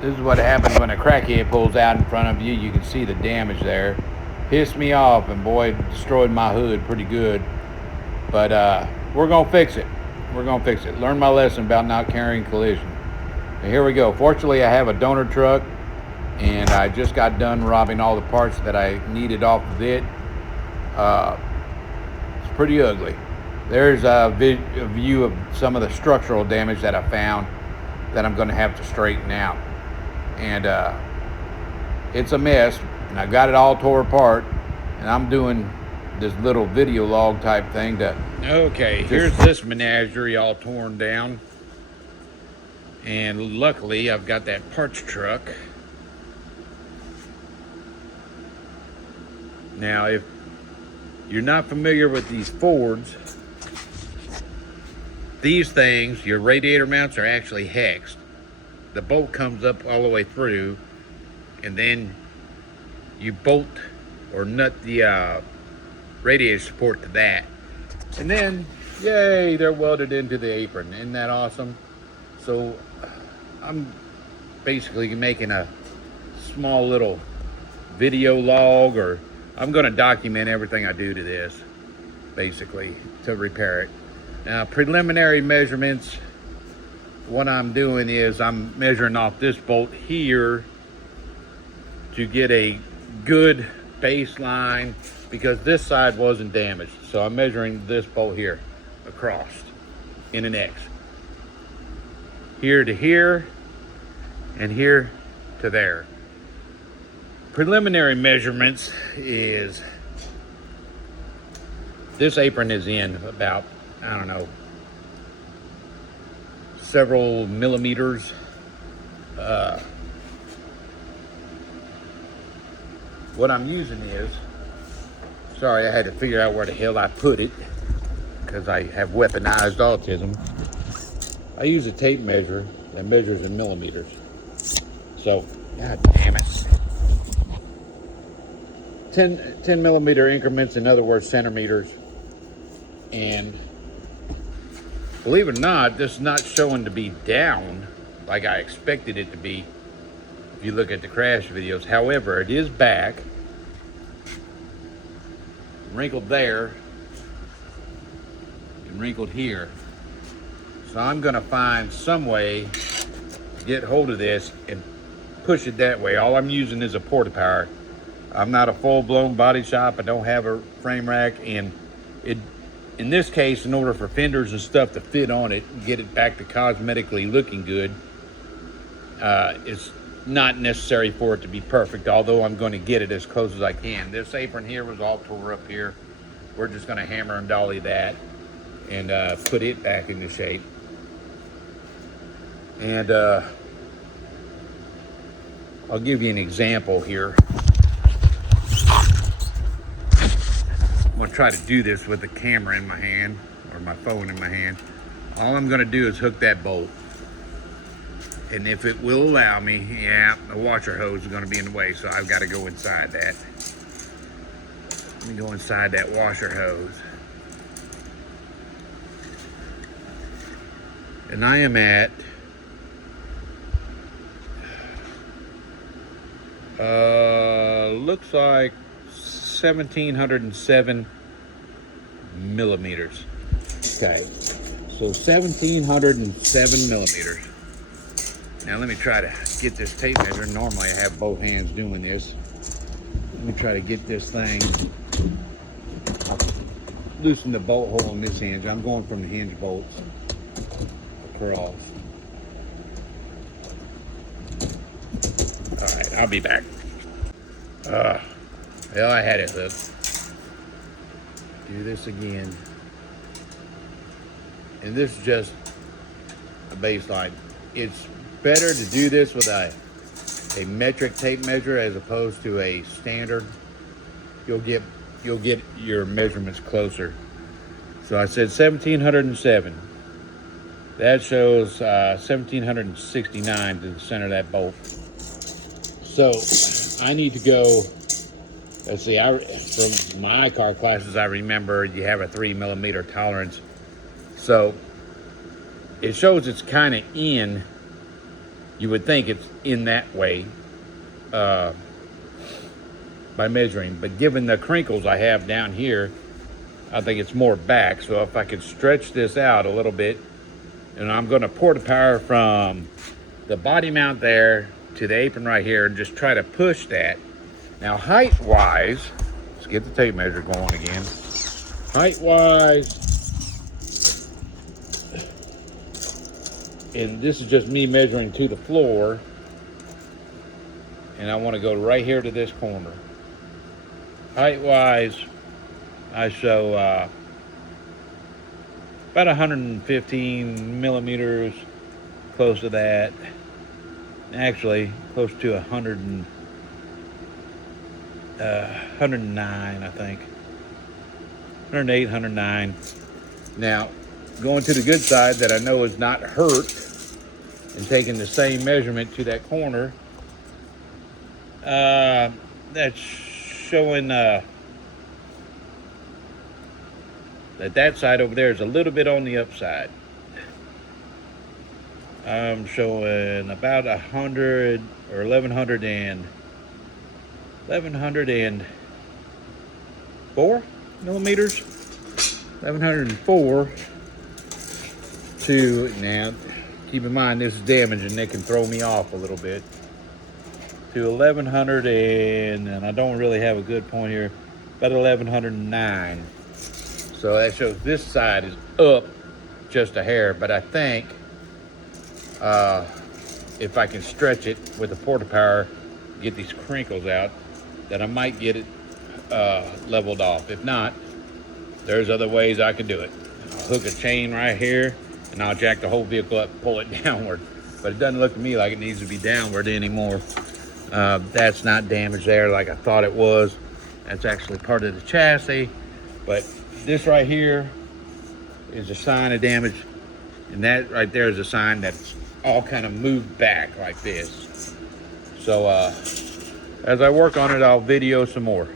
This is what happens when a crackhead pulls out in front of you. You can see the damage there. Pissed me off, and boy, destroyed my hood pretty good. But we're gonna fix it. We're gonna fix it. Learn my lesson about not carrying collision. And here we go. Fortunately, I have a donor truck, and I just got done robbing all the parts that I needed off of it. It's pretty ugly. There's a view of some of the structural damage that I found that I'm going to have to straighten out. And it's a mess, and I got it all tore apart, and I'm doing this little video log type thing to... Okay, here's this menagerie all torn down. And luckily, I've got that parts truck. Now, if you're not familiar with these Fords, these things, your radiator mounts are actually hexed. The bolt comes up all the way through, and then you bolt or nut the radiator support to that. And then, yay, they're welded into the apron. Isn't that awesome? So I'm basically making a small little video log, or I'm going to document everything I do to this, basically, to repair it. Now, preliminary measurements, what I'm doing is I'm measuring off this bolt here to get a good baseline, because this side wasn't damaged. So I'm measuring this bolt here across in an X. Here to here, and here to there. Preliminary measurements is this apron is in about, I don't know, several millimeters. What I'm using is, sorry, I had to figure out where the hell I put it because I have weaponized autism. I use a tape measure that measures in millimeters. So, god damn it. 10 millimeter increments, in other words, centimeters. And believe it or not, this is not showing to be down like I expected it to be if you look at the crash videos. However, it is back, wrinkled there, and wrinkled here. So I'm gonna find some way to get hold of this and push it that way. All I'm using is a porta power. I'm not a full-blown body shop. I don't have a frame rack, and in this case, in order for fenders and stuff to fit on it and get it back to cosmetically looking good, it's not necessary for it to be perfect, although I'm going to get it as close as I can. This apron here was all tore up here. We're just going to hammer and dolly that and put it back into shape. And I'll give you an example here. I'm gonna try to do this with the camera in my hand, or my phone in my hand. All I'm gonna do is hook that bolt. And if it will allow me, yeah, the washer hose is gonna be in the way, so I've gotta go inside that. Let me go inside that washer hose. And I am at, looks like 1,707 millimeters. Okay, so 1,707 millimeters. Now let me try to get this tape measure. Normally I have both hands doing this. Let me try to get this thing. I'll loosen the bolt hole on this hinge. I'm going from the hinge bolts across. All right, I'll be back. Well, I had it hooked. Do this again. And this is just a baseline. It's better to do this with a metric tape measure as opposed to a standard. You'll get your measurements closer. So I said 1,707. That shows 1,769 to the center of that bolt. So I need to go. Let's see, from my car classes, I remember you have a 3 millimeter tolerance. So it shows it's kind of in You would think it's in that way uh, by measuring, but given the crinkles I have down here, I think it's more back. So if I could stretch this out a little bit, and I'm going to pour the power from the body mount there to the apron right here and just try to push that. Now height wise, let's get the tape measure going again. Height wise, and this is just me measuring to the floor, and I want to go right here to this corner. Height wise, I show about 115 millimeters, close to that. Actually, close to 109, I think. 108, 109. Now, going to the good side that I know is not hurt, and taking the same measurement to that corner, that's showing that side over there is a little bit on the upside. I'm showing about 100 or 1104 millimeters. 1104 to, now keep in mind this is damaged and it can throw me off a little bit, to 1100 and I don't really have a good point here, about 1109. So that shows this side is up just a hair, but I think if I can stretch it with the porta power, get these crinkles out, that I might get it leveled off. If not, there's other ways I can do it. I'll hook a chain right here and I'll jack the whole vehicle up, pull it downward. But it doesn't look to me like it needs to be downward anymore. That's not damaged there like I thought it was. That's actually part of the chassis. But this right here is a sign of damage, and that right there is a sign that's all kind of moved back like this. So as I work on it, I'll video some more.